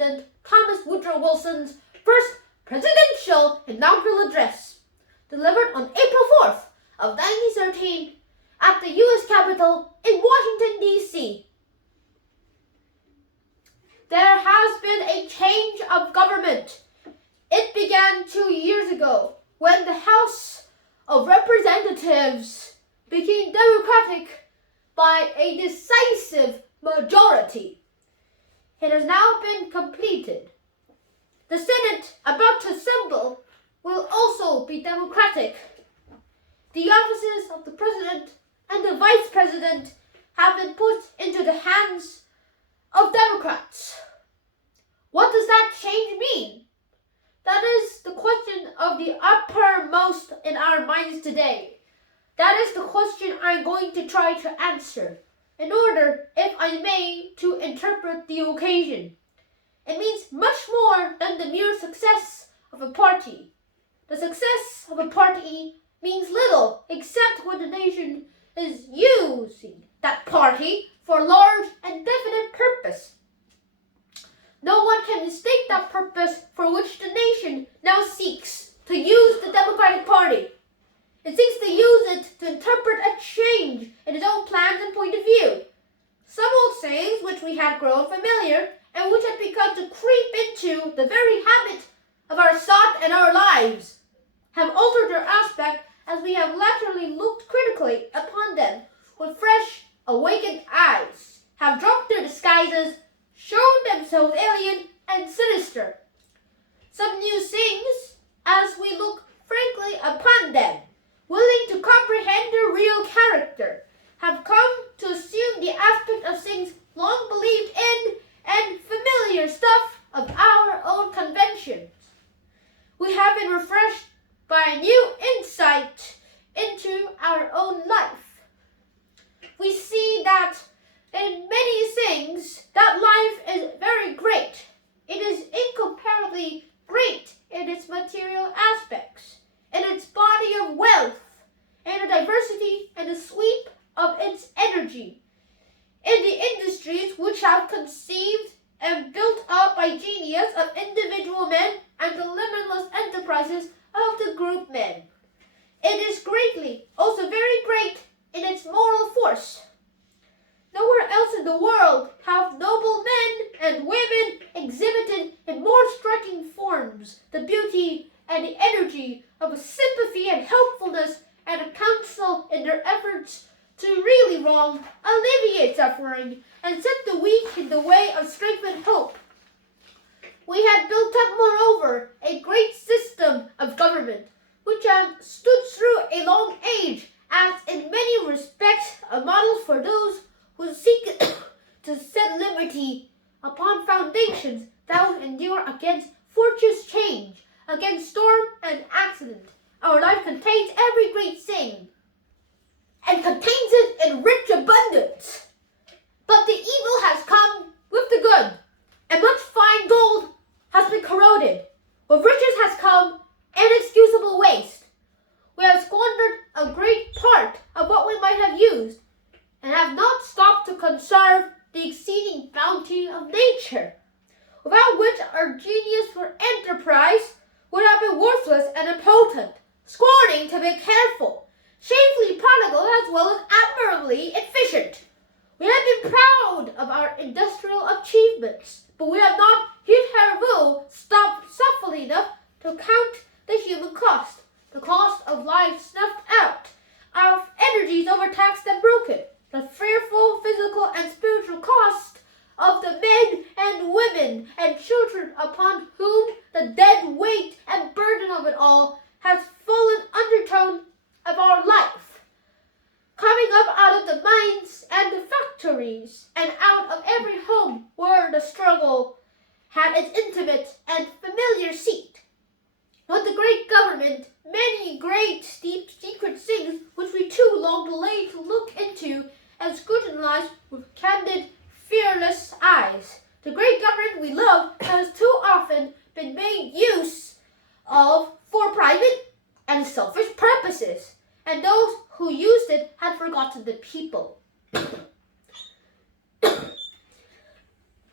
President Thomas Woodrow Wilson's first presidential inaugural address, delivered on April 4th of 1913 at the U.S. Capitol in Washington, D.C. There has been a change of government. It began 2 years ago when the House of Representatives became Democratic by a decisive majority. It has now been completed. The Senate, about to assemble, will also be Democratic. The offices of the President and the Vice President have been put into the hands of Democrats. What does that change mean? That is the question of the uppermost in our minds today. That is the question I'm going to try to answer in order, if I may, to interpret the occasion. It means much more than the mere success of a party. The success of a party means little except when the nation is using that party for a large and definite purpose. No one can mistake that purpose for which the nation now seeks to use the Democratic Party. It seeks to use it to interpret a change in its own plans and point of view. Some old sayings which we had grown familiar and which had begun to creep into the very habit of our thought and our lives have altered their aspect as we have laterally looked critically upon them with fresh, awakened eyes, have dropped their disguises, shown themselves alien and sinister. Some new things, as we look frankly upon them, willing to comprehend their real character, have come to assume the aspect of things long believed in and familiar stuff of our own conventions. We have been refreshed by a new insight into our own life. We see that in many things, that life is very great. It is incomparably great in its material aspects, in its body of wealth, in the diversity and the sweep of its energy, in the industries which have conceived and built up by genius of individual men and the limitless enterprises of the group men. It is greatly, also very great, in its moral force. Nowhere else in the world have noble men and women exhibited in more striking forms the beauty and the energy of a sympathy and helpfulness and a counsel in their efforts to really wrong, alleviate suffering, and set the weak in the way of strength and hope. We had built up, moreover, a great system of government, which had stood through a long age as in many respects a model for those who seek to set liberty upon foundations that will endure against fortune's change, against storm and accident. Our life contains every great thing, and contains it in rich abundance. But the evil has come with the good, and much fine gold has been corroded. With riches has come inexcusable waste. We have squandered a great part of what we might have used, and have not stopped to conserve the exceeding bounty of nature, without which our genius for enterprise would have been worthless and impotent, scorning to be careful, shamefully prodigal as well as admirably efficient. We have been proud of our industrial achievements, but we have not hitherto stopped thoughtfully enough to count the human cost, the cost of life snuffed out, of energies overtaxed and broken, the fearful physical and spiritual cost of the men and women and children upon whom the dead weight and burden of it all has fallen undertone of our life, coming up out of the mines and the factories and out of every home where the struggle had its intimate and familiar seat. With the great government, many great deep secret things which we too long delayed to look into and scrutinize with candid, fearless eyes. The great government we love has too often been made use of for private and selfish purposes, and those who used it had forgotten the people.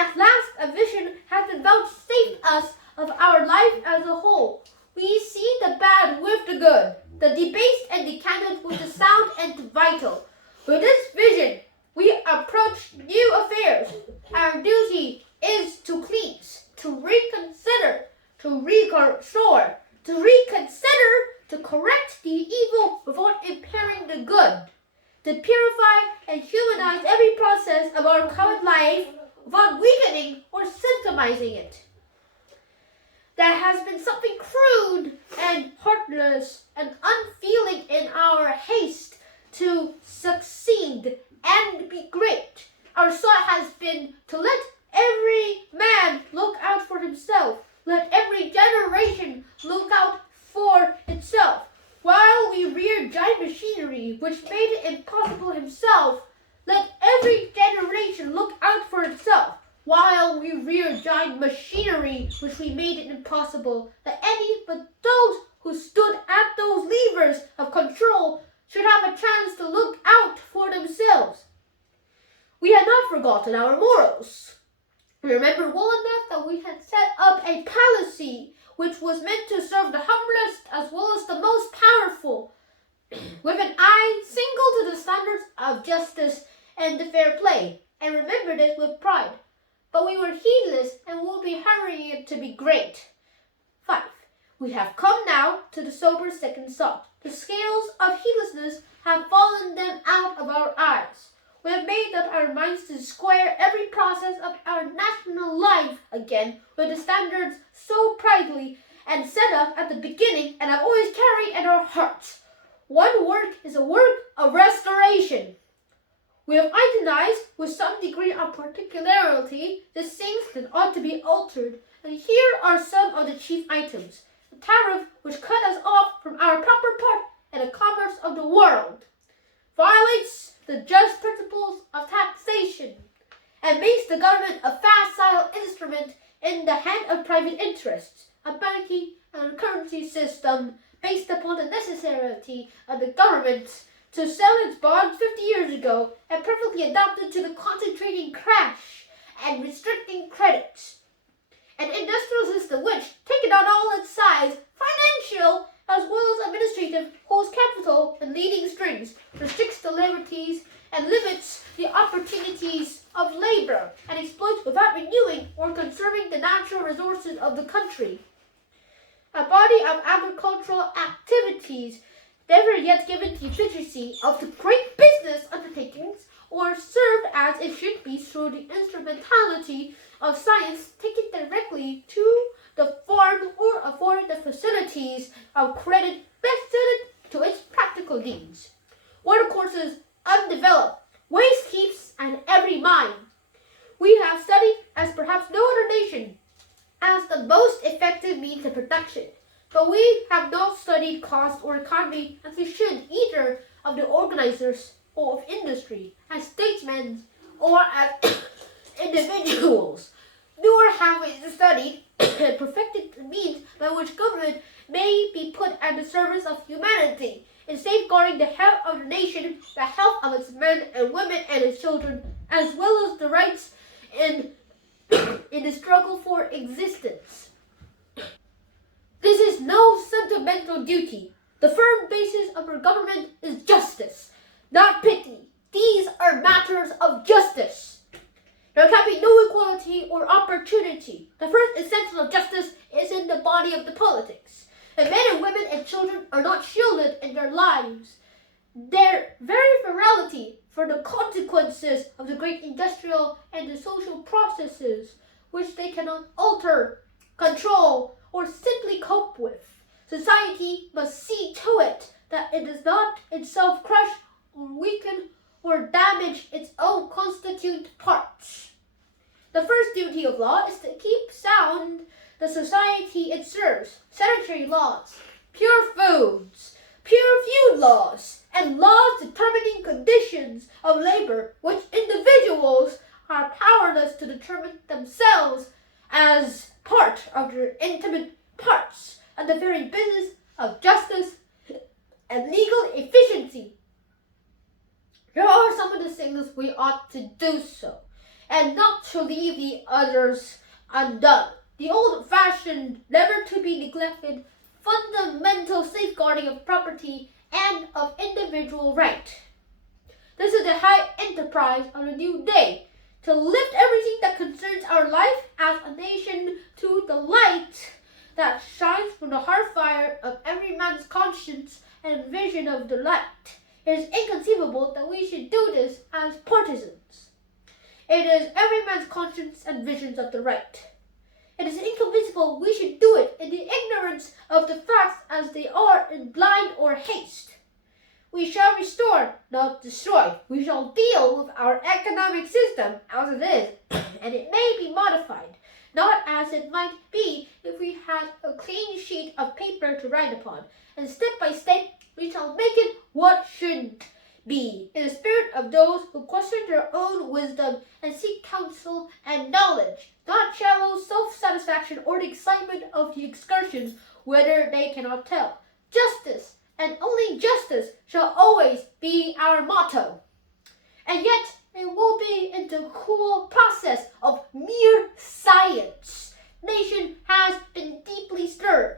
At last, a vision has been vouchsafed us of our life as a whole. We see the bad with the good, the debased and decadent with the sound and the vital. With this vision, we approach new affairs. Our duty is to cleanse, to reconsider, to restore, to reconsider, to correct the evil without impairing the good, to purify and humanize every process of our current life without weakening or symptomizing it. There has been something crude and heartless and unfeeling in our haste to succeed and be great. Our thought has been to let every man look out for himself. Let every generation look out for itself. While we rear giant machinery which made it impossible himself, let every generation look out for itself. While we rear giant machinery which we made it impossible that any but those who stood at those levers of control should have a chance to look out for themselves. We had not forgotten our morals. We remembered well enough that we had set up a policy which was meant to serve the humblest as well as the most powerful, with an eye single to the standards of justice and the fair play, and remembered it with pride. But we were heedless and will be hurrying it to be great. 5. We have come now to the sober second thought. The scales of heedlessness have fallen them out of our eyes. We have made up our minds to square every process of our national life again with the standards so proudly and set up at the beginning and have always carried in our hearts. One work is a work of restoration. We have itemized with some degree of particularity the things that ought to be altered, and here are some of the chief items. The tariff which cut us off from our proper part in the commerce of the world violates the just principles of taxation and makes the government a facile instrument in the hand of private interests. A banking and currency system based upon the necessity of the government to sell its bonds 50 years ago and perfectly adapted to the concentrating crash and restricting credit. An industrial system which, taken on all its size, financial as well as administrative, holds capital and leading strings, restricts the liberties and limits the opportunities of labor, and exploits without renewing or conserving the natural resources of the country. A body of agricultural activities never yet given the efficiency of the great business undertakings or served as it should be through the instrumentality of science taken directly to the farm or afforded the facilities of credit best suited to its practical needs. Watercourses undeveloped, waste heaps, and every mine. We have studied, as perhaps no other nation, as the most effective means of production. But we have not studied cost or economy as we should either of the organizers or of industry, as statesmen or as individuals. Nor have we studied and perfected the means by which government may be put at the service of humanity in safeguarding the health of the nation, the health of its men and women and its children, as well as the rights in the struggle for existence. This is no sentimental duty. The firm basis of our government is justice, not pity. These are matters of justice. There can be no equality or opportunity. The first essential of justice is in the body of the politics. If men and women and children are not shielded in their lives, their very virality for the consequences of the great industrial and the social processes which they cannot alter, control, or simply cope with. Society must see to it that it does not itself crush or weaken or damage its own constituent parts. The first duty of law is to keep sound the society it serves. Sanitary laws, pure foods, pure feud laws, and laws determining conditions of labor which individuals are powerless to determine themselves as part of their intimate parts, and the very business of justice and legal efficiency. Here are some of the things we ought to do so. and not to leave the others undone. The old-fashioned, never to be neglected, fundamental safeguarding of property and of individual right. This is the high enterprise of a new day, to lift everything that concerns our life as a nation to the light that shines from the heart fire of every man's conscience and vision of the light. It is inconceivable that we should do this as partisans. It is every man's conscience and visions of the right. It is inconceivable we should do it in the ignorance of the facts as they are, in blind or haste. We shall restore, not destroy. We shall deal with our economic system as it is, and it may be modified, not as it might be if we had a clean sheet of paper to write upon, and step by step we shall make it what should be, in the spirit of those who question their own wisdom and seek counsel and knowledge, not shallow self-satisfaction or the excitement of the excursions whether they cannot tell. Justice, and only justice, shall always be our motto. And yet, it will be in the cool process of mere science. Nation has been deeply stirred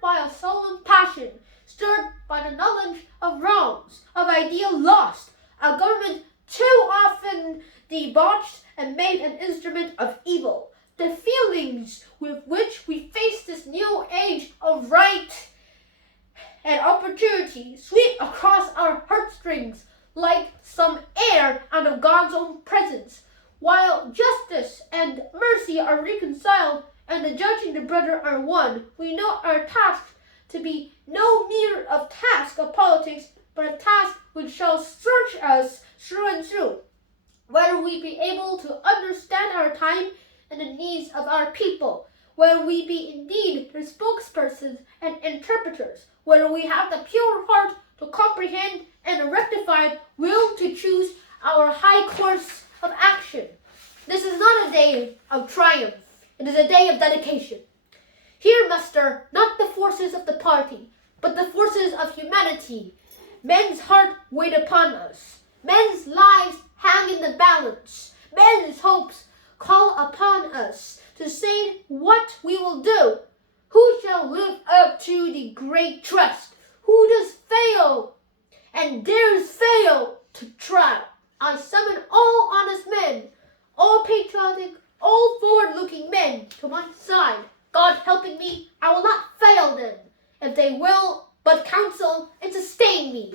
by a solemn passion, stirred by the knowledge of wrongs, of ideal lost, a government too often debauched and made an instrument of evil. The feelings with which we face this new age of right and opportunity sweep across our heartstrings like some air out of God's own presence, while justice and mercy are reconciled and the judge and the brother are one. We know our task to be no mere task of politics, but a task which shall search us through and through, whether we be able to understand our time and the needs of our people, whether we be indeed the spokespersons and interpreters, whether we have the pure heart to comprehend and a rectified will to choose our high course of action. This is not a day of triumph, it is a day of dedication. Here muster not the forces of the party, but the forces of humanity. Men's heart wait upon us. Men's lives hang in the balance. Men's hopes call upon us to say what we will do. Who shall live up to the great trust? Who does fail and dares fail to try? I summon all honest men, all patriotic, all forward-looking men to my side. God helping me, I will not fail them, if they will but counsel and sustain me.